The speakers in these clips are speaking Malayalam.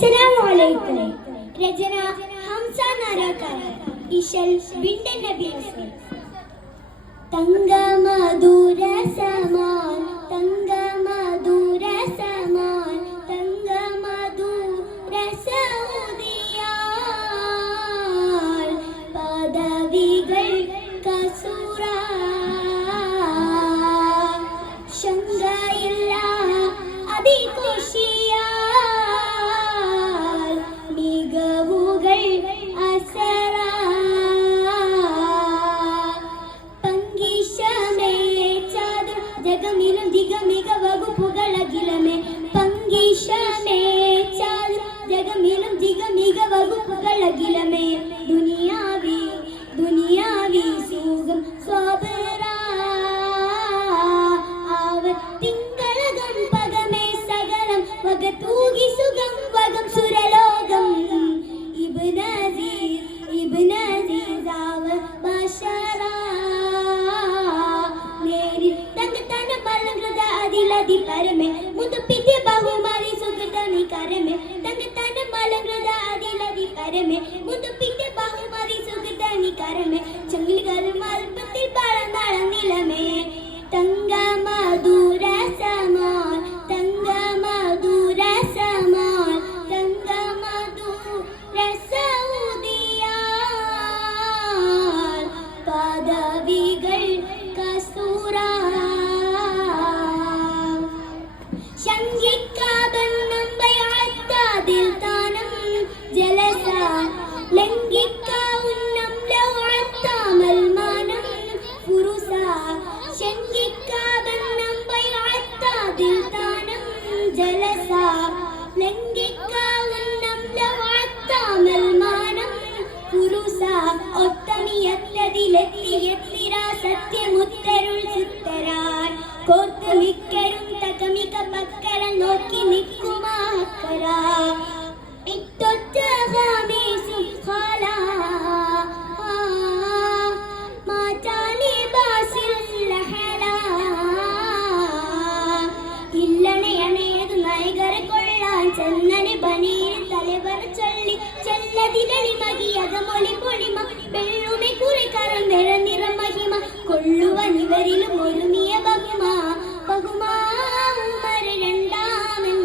അസ്സലാമു രചന ഹംസ നാരാക്കാർ, ഇശൽ ബിൻഡൻ നബി ഹസൻ. തങ്കമധുര സമാൻ തങ്കമധുര സമാൻ തങ്കമധുര സൗദിയാൽ പദവികൾ കസൂറ ശങ്കയില്ല അതികുഷിയാൽ മികവുകൾ അസറ പങ്കിശമേ ചാതുർ ജഗമിലും ദിഗമിക വകുപ്പുകളകിലമേ പങ്കിശമേ ചാതുർ ജഗമിലും ദിഗമിക വകുപ്പുകളകിലമേ ദുനിയാവി ദുനിയാവി സുഖം സ്വബറ അവർ തിങ്കളകം പകമേ സകലം വകതൂകി സുഖം വകം സുരലോകം ഇബ്നസീസ് അവർ ബശറ മേരി തങ്കതന മലങ്കൃത അതിലതി പരമേ മുതുപ്പിന്റെ ബഹുമാരി സുഖതനി കരമേ തങ്കതന മലങ്കൃത അതിലതി പരമേ മുതുപ്പിന്റെ ബഹുമാരി സുഖതനി കരമേ ചങ്ങിൽ മൽപ്പത്തിൽ പഴനാളം നിലമേ തങ്കമധുര സമാൻ തങ്കമധുര സമാൻ തങ്കമധുര സൗദിയാൽ പദവികൾ കസൂറ ശങ്കിക്കാബന്നമ്പയാത്താതിൽ താനം ജലസ ലംഘിക്കാവുന്നം ലൗഅത്താമൽ മാനം ഫുറുസ ശങ്കിക്കാബന്നമ്പയാത്താതിൽ താനം ജലസ ലംഘിക്കാവുന്നം ലൗഅത്താമൽ മാനം ഫുറുസ ഒത്തമിയത്തതിലെത്തിയെത്തിരാ സത്യമുത്തരുൾ ചിത്തരാൻ കോർത്ത് മിക്കരും തകമിക പക്കര നോക്കി നിൽക്കുമാക്കര ഇത്തൊറ്റ ഹാമീസും ഖാലാ മാറ്റാനി ബാസിൽ ലഹലാ ഇല്ലണയണയത് നായകരെ കൊള്ളാൻ ചെന്നനെ ബനീർ തലവർ ചൊല്ലി ചെല്ലതിലളി മകിയകമൊളി പൊളിമ വെള്ളുമെ കുറിക്കരം നിറ നിറ മഹിമ കൊള്ളുവൻ ഇവരിലും ഒരുമിയ ബഹുമാ ബഹുമാ ഉമർ രണ്ടാമൻ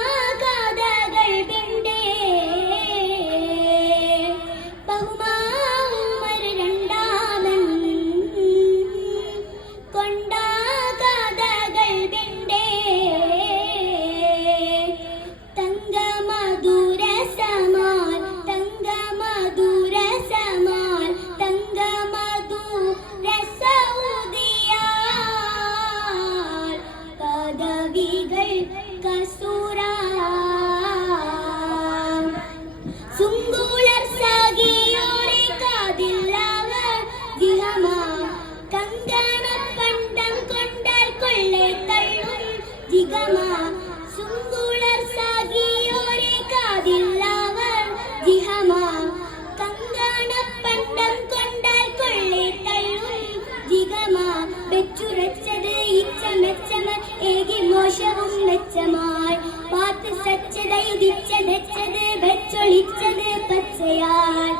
കൊണ്ടാകാതകൾ പിണ്ടേ ബഹുമാ ഉമർ രണ്ടാമൻ കൊണ്ടാകാതകൾ പിണ്ടേ തങ്കമധുര സമാൻ തങ്കമധുര സമാൻ തങ്കമധുര സൗദിയാൽ പദവികൾ കസൂറ സുങ്കൂളർ സാകിയോരെ കാതില്ലവർ ദിഹമ കങ്കണ പണ്ടം കൊണ്ടാൽ കൊള്ളെ തള്ളും ജിഗമ സുങ്കൂളർ സാകിയോരെ കാതില്ലവർ ദിഹമ കങ്കണ പണ്ടം കൊണ്ടാൽ കൊള്ളെ തള്ളും ജിഗമ വെച്ചുരച്ചത് ഇച്ച മെച്ചമർ ഏകി മോശവും മെച്ചമായി പാത്ത് സച്ചതയുദിച്ചത് വെച്ചൊളിച്ചത് പച്ചയാൽ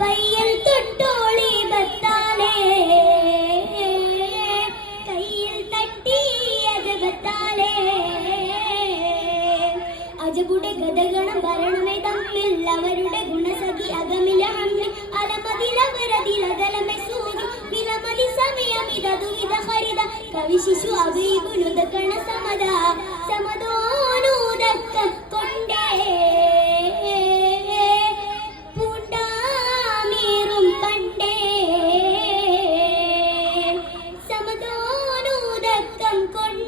പയ്യൽ തൊട്ടോളി ബത്താലേ കയ്യിൽ തട്ടിയത് ബത്താലേ അജബുടെ ഗതഗണം ഭരണമേ തമ്മിൽ അവരുടെ ഗുണസഖി അകമില ഹമ്മിൽ അലമതിലവരതിലകലമെ സൂതി വിലമതി സമയമിതതുവിധ ഹരിത കവി ശിശു അഭിബുനുദക്കണ സമത സമതോനുദക്കം കൊണ്ടേ പൂണ്ടാമീറും പണ്ടേ സമതോനുദക്കം കൊണ്ടേ